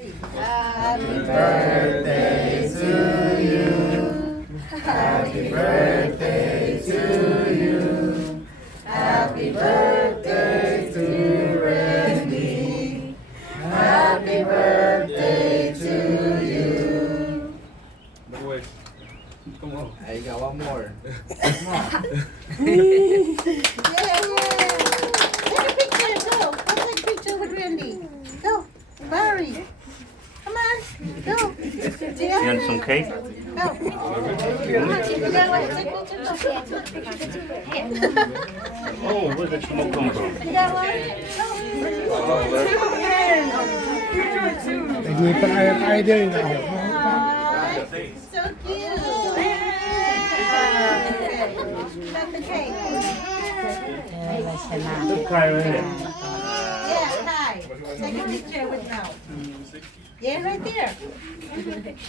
Happy birthday to you. Happy birthday to you. Happy birthday to Randy. Happy birthday to you. Wait. Come on. I got one more. Yay! Take a picture, go. Go take a picture with Randy. Go, Barry. Come on, go. You want some cake? Go. Come on, you gotta take a picture. Oh, where did the smoke come from? You got one? Hindi pa kaya din na. So cute. Cut the cake. Look, Karen. Yeah, hi. Take a picture with now. Yeah, right there.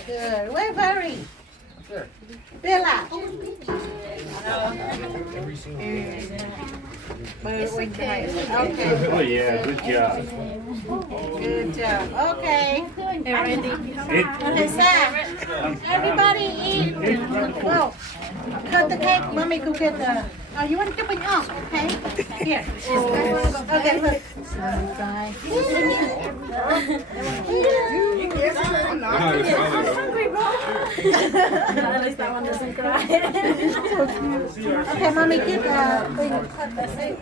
Good. Where Barry? Bella. Okay. Oh yeah, good job. Good job. Okay. Eat. Lisa, everybody eat. Well, cut the cake. Mommy go get the. Oh, you want to put it off? Okay. Here. Okay, look. At least that one doesn't cry. Okay, mommy, get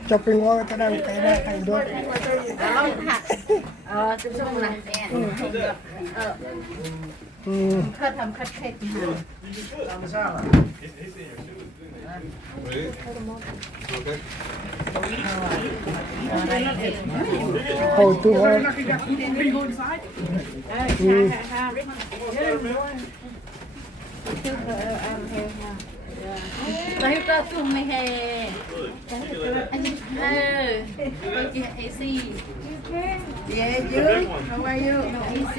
Chopping wall ka lang, kaya na kayo doon. cut them, cut cake. Ready? Okay. Oh, 2 more. Rồi ta cùng này hè. Anh AC. Yeah, you. How are you? AC.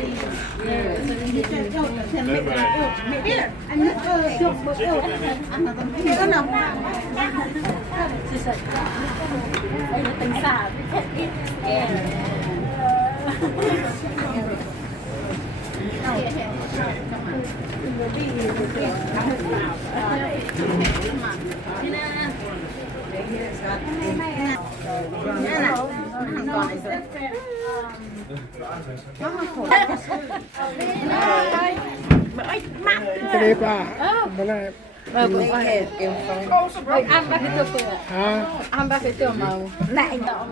Here, and you Here, no. Đây là tình xả với Kaya pa. Wala. ăn bác cái tiêu phở ăn bác cái tiêu màu lại đó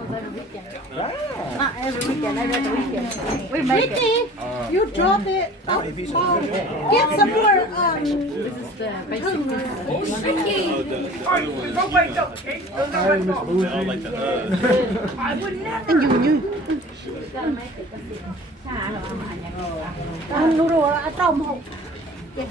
mà every weekend not every weekend every weekend we make it Ricky, you drop it. Get some more. this is the basic Ricky And you. Ăn nụ đồ ở trong hộp. Yeah,